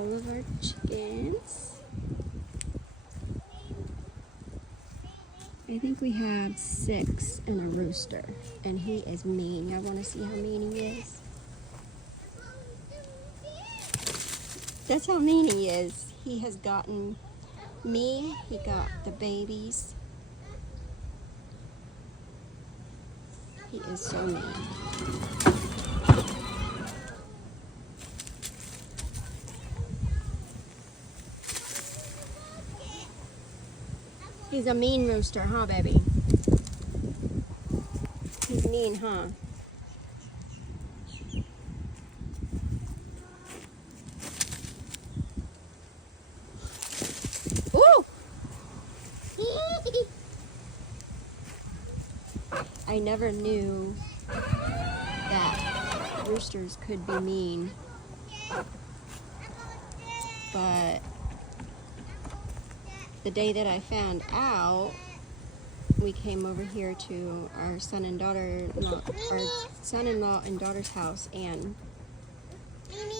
all of our chickens. I think we have 6 and a rooster, and he is mean. I want to see how mean he is. That's how mean he is. He has gotten me, he got the babies. He is so mean. He's a mean rooster, huh, baby? He's mean, huh? Ooh! I never knew that roosters could be mean, but the day that I found out, we came over here to our son-in-law and daughter's house, and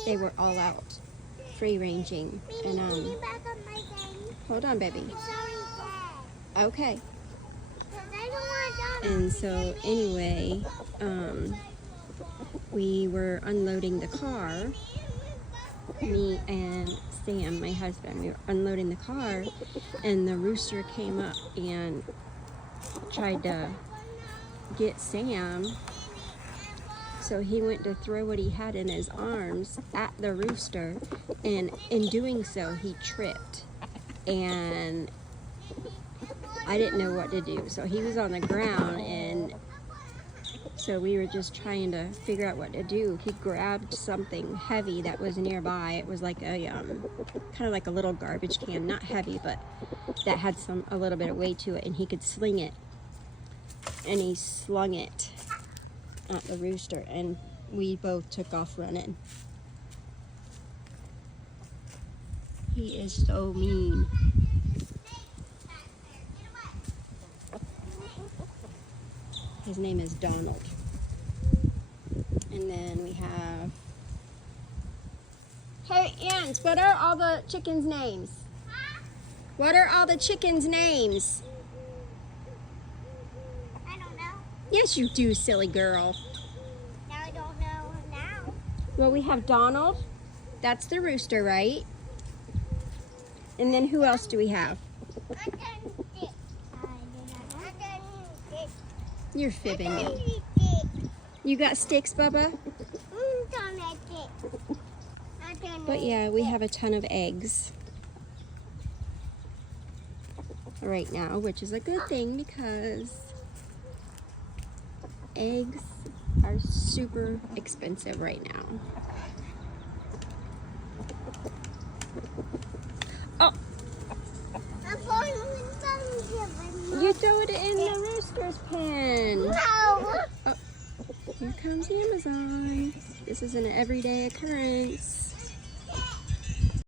they were all out free ranging. And hold on, baby. Okay. And so anyway, we were unloading the car, me and Sam, my husband. We were unloading the car, and the rooster came up and tried to get Sam. So he went to throw what he had in his arms at the rooster, and in doing so, he tripped. And I didn't know what to do. So he was on the ground, and so we were just trying to figure out what to do. He grabbed something heavy that was nearby. It was like a kind of like a little garbage can, not heavy, but that had a little bit of weight to it, and he could sling it. And he slung it at the rooster, and we both took off running. He is so mean. His name is Donald. And then we have... Hey, Ants, what are all the chickens' names? What are all the chickens' names? I don't know. Yes, you do, silly girl. Now I don't know now. Well, we have Donald. That's the rooster, right? And then who else do we have? You're fibbing me. You got sticks, Bubba? But yeah, we have a ton of eggs right now, which is a good thing because eggs are super expensive right now. Oh! You throw it in the rooster's pen. No! Oh, here comes Amazon. This is an everyday occurrence.